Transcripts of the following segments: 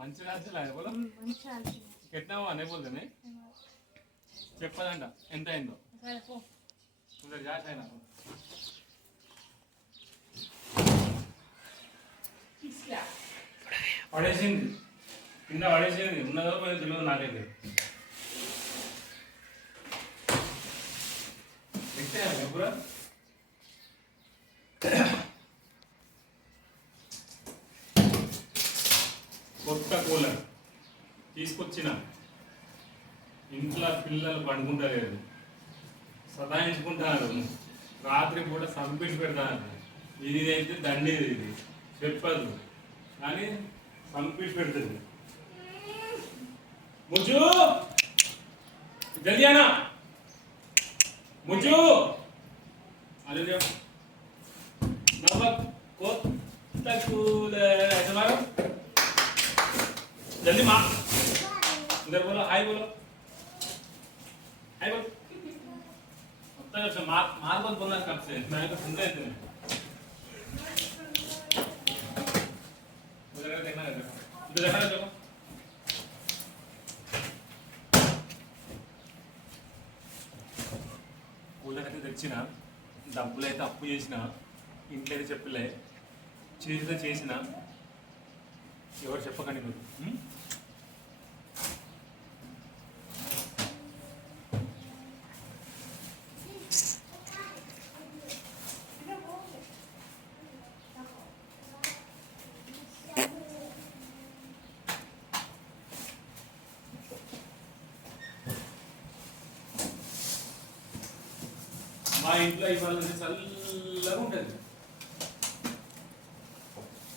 మంచి రాజులు ఆయన బోలో కెట్టినావు అనే బోల్దే చెప్పదంట. ఎంత అయిందో కొందరు జాస్ అయినా. పడేసింది. కింద పడేసింది. ఉన్నదో పోయి తెలియదు నాకైతే. ఎక్కడ కూలర్ తీసుకొచ్చిన. ఇంట్లో పిల్లలు పండుకుంటలేరు. సదాయించుకుంటున్నారు రాత్రి కూడా సంపించి పెడతారు. ఇది అయితే దండేది ఇది. చెప్పదు. కానీ సంపించి పెడుతుంది. ముజు జల్దీ ముజు అదే నవ్వ కొత్త కూలర్. యజమానం जल्दी मार इधर बोलो हाय बोलो हाय बोलो अब तक से मार मार मत बोलना कब से मैं तो सुनते हैं तुम्हें उधर का देखना है इधर देखा देखो ఊళ్ళకైతే తెచ్చిన డబ్బులు అయితే అప్పు చేసిన ఇంట్లో అయితే చెప్పలే చేతితో చేసిన ఎవరు చెప్పకండి మీరు మా ఇంట్లో ఇవాళ చల్లగా ఉంటుంది.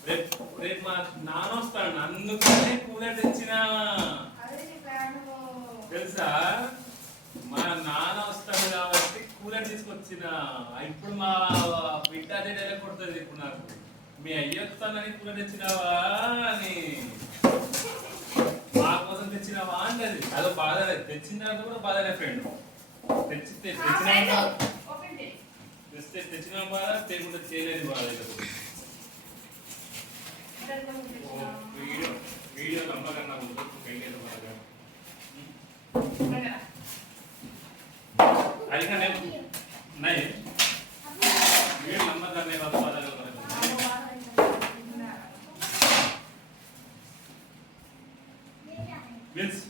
రేపు రేపు మా నాన్న వస్తాడు. అందుకనే కూలర్ తెచ్చిన. తెలుసా? మా నాన్న వస్తాడు కాబట్టి కూలర్ తీసుకొచ్చిన. ఇప్పుడు మా బిడ్డ అదే డైలాగ్ కొడుతుంది ఇప్పుడు నాకు. మీ అయ్య వస్తానని కూలర్ తెచ్చినావా అని. మా కోసం తెచ్చినావా అంటది. అదో బాధ తెచ్చిన తర్వాత కూడా బాధనే ఫ్రెండ్ తెచ్చి తెచ్చిన తెస్తే తెచ్చిన బాధ తేకుండా చేయలేదు బాధ వీడియో వీడియో నమ్మకన్నా ముందు వెళ్ళేది బాగా కానీ नहीं వీడియో నమ్మకన్నా బాధ బాధ మీన్స్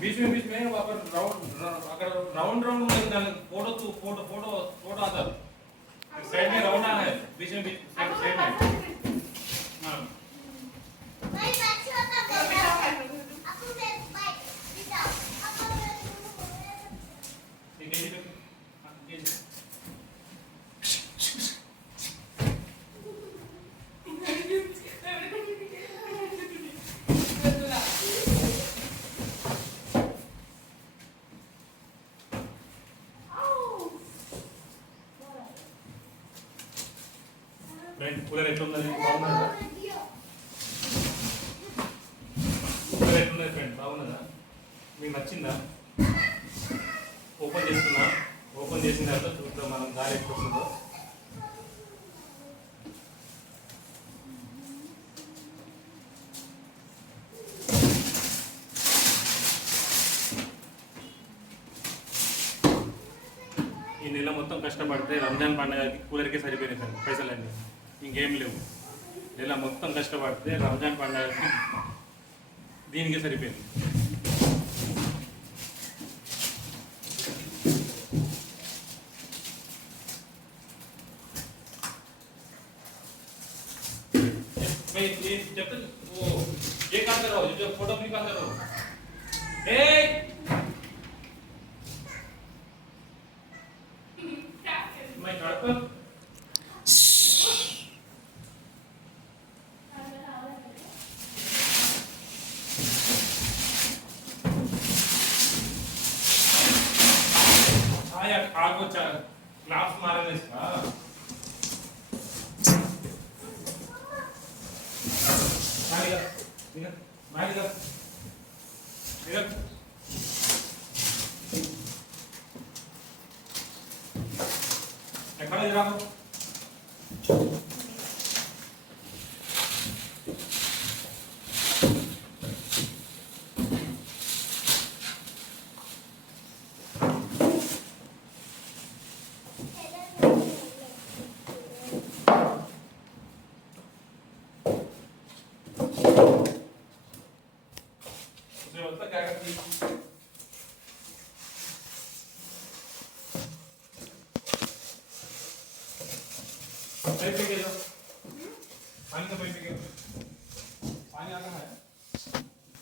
बीच में बीच में वहाँ पर राउंड अगर राउंड राउंड में डाल फ़ोटो तो फ़ोटो फ़ोटो फ़ोटो आता है। साइड में राउंड आना है, बीच में, बीच साइड में। కూలర్ ఎట్లుందని బాగున్నదా? కూలర్ ఎట్లున్నది ఫ్రెండ్ బాగున్నదా? మీకు నచ్చిందా? ఓపెన్ చేస్తున్నా. ఓపెన్ చేసిన తర్వాత చూద్దాం మనం గాలి ఎట్లొస్తుందో ఈ నెల మొత్తం కష్టపడితే రంజాన్ పండుగకి కూలర్కే సరిపోయినాయి సార్ పైసలన్నీ ఇంకేం లేవు నెల మొత్తం కష్టపడితే రంజాన్ పండుగకి దీనికే సరిపోయింది मैं ये जब तक वो ये काम कर रहा हूँ जो फोटो क्लिक कर रहा हूँ ए चाकू नाप्स मारेगा इसका बाहर निकल पाइप पे गिरो पानी का पाइप पे गिरो पानी आता है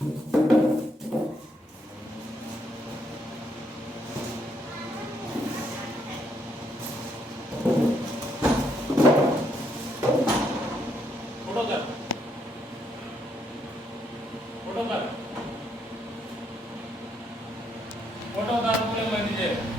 फोटो ફોટો કર ફોટો તાર પૂરે મળી જાય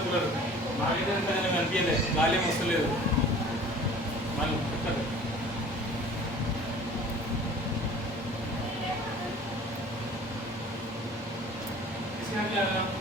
అనుకున్నారు. మాకైతే అనిపించలేదు గాలేం వస్తలేదు. మనం తీసుకెళ్ళాలి